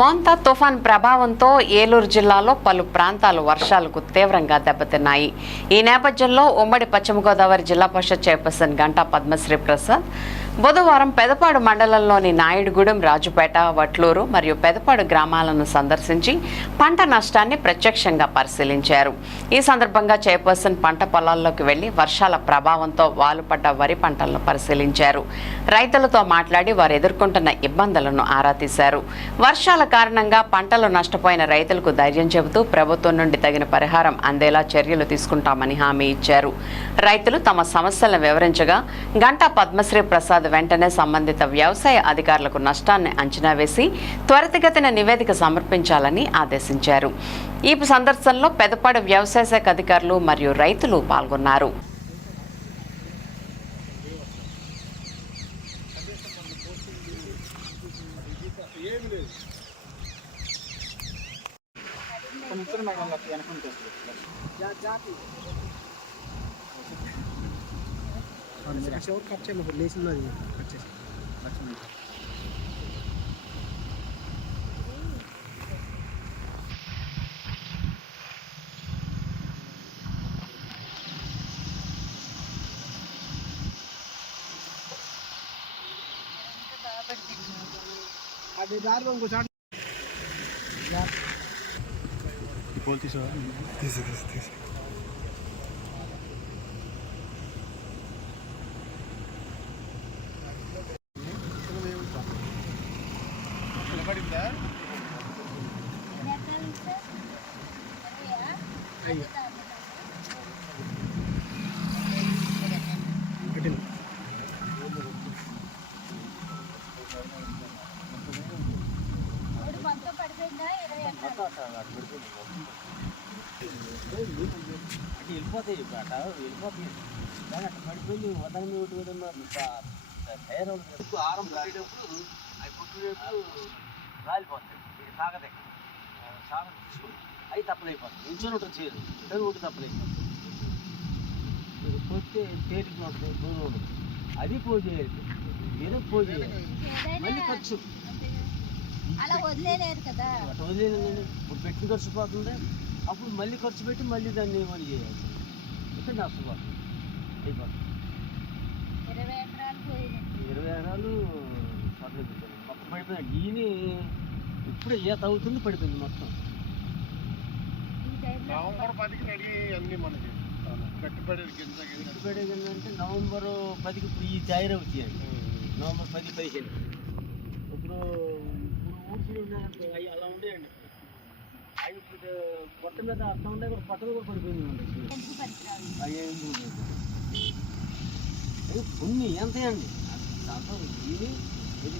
మోంతా తుఫాన్ ప్రభావంతో ఏలూరు జిల్లాలో పలు ప్రాంతాలు వర్షాలకు తీవ్రంగా దెబ్బతిన్నాయి. ఈ నేపథ్యంలో ఉమ్మడి పశ్చిమ గోదావరి జిల్లా పరిషత్ చైర్పర్సన్ గంటా పద్మశ్రీ ప్రసాద్ బుధవారం పెదపాడు మండలంలోని నాయుడుగూడెం రాజుపేట వట్లూరు మరియు పెదపాడు గ్రామాలను సందర్శించి పంట నష్టాన్ని ప్రత్యక్షంగా పరిశీలించారు. ఈ సందర్భంగా చైర్పర్సన్ పంట పొలాల్లోకి వెళ్ళి వర్షాల ప్రభావంతో వాలుపడ్డ వరి పంటలను పరిశీలించారు. రైతులతో మాట్లాడి వారు ఎదుర్కొంటున్న ఇబ్బందులను ఆరా తీశారు. వర్షాల కారణంగా పంటలు నష్టపోయిన రైతులకు ధైర్యం చెబుతూ ప్రభుత్వం నుండి తగిన పరిహారం అందేలా చర్యలు తీసుకుంటామని హామీ ఇచ్చారు. రైతులు తమ సమస్యలను వివరించగా గంటా పద్మశ్రీ ప్రసాద్ వెంటనే సంబంధిత వ్యవసాయ అధికారులకు నష్టాన్ని అంచనా వేసి త్వరితగతిన నివేదిక సమర్పించాలని ఆదేశించారు. ఈ సందర్శనలో పెదపాడు వ్యవసాయ శాఖ అధికారులు మరియు రైతులు పాల్గొన్నారు. ఎవరు కట్ చేయాలి ఇప్పుడు లేచింది అది కట్ చేసి అది దారిలో ఇంకో చాటు తీసి తీసి తీసి అటు వెళ్ళిపోతాయి అట వెళ్ళిపోతాయి అట్లా పడిపోయి వదలని ఒకటి కూడా తయారవుతుంది ఆరం పడేటప్పుడు అవి పుట్టినప్పుడు రాలిపోతాయి ఇది సాగదే సాగదు అవి తప్పలైపోతాయి ఇంట్లో ఉంటుంది చేయదు కానీ ఒకటి తప్పలైపోతుంది ఇది పోతే తేలికి ఉంటుంది దూరం ఉంటుంది అది పో చేయాలి. ఏదో పో చేయాలి. మళ్ళీ ఖర్చు. అలా వదిలేలేరు కదా. అటు వదిలేదండి ఇప్పుడు పెట్టి ఖర్చు పోతుంది. అప్పుడు మళ్ళీ ఖర్చు పెట్టి మళ్ళీ దాన్ని ఏమని చేయాలి? ఇక్కడ నష్టపోతుంది అయిపోతుంది. ఇరవై ఎకరాలు పోయినట్టు పడిపోయింది ఈయన ఇప్పుడే ఏ తగ్గుతుంది పడిపోయింది మొత్తం. నవంబర్ పదికి రెడీ అన్ని మనకి. కట్టుబడి కింద పెట్టుబడి ఏంటంటే నవంబర్ పదికి ఇప్పుడు ఈ తయారవుతాయండి నవంబర్ పది పదిహేను. ఇప్పుడు ఇప్పుడు ఊడ్చులు ఉన్నాయంటే అవి అలా ఉండేయండి. అవి ఇప్పుడు పొట్ట మీద అట్లా ఉండే కూడా పొట్ట మీద కూడా పడిపోయింది పరికరాలు అవి కొన్ని ఎంత అండి దాంట్లో ఇది ఇది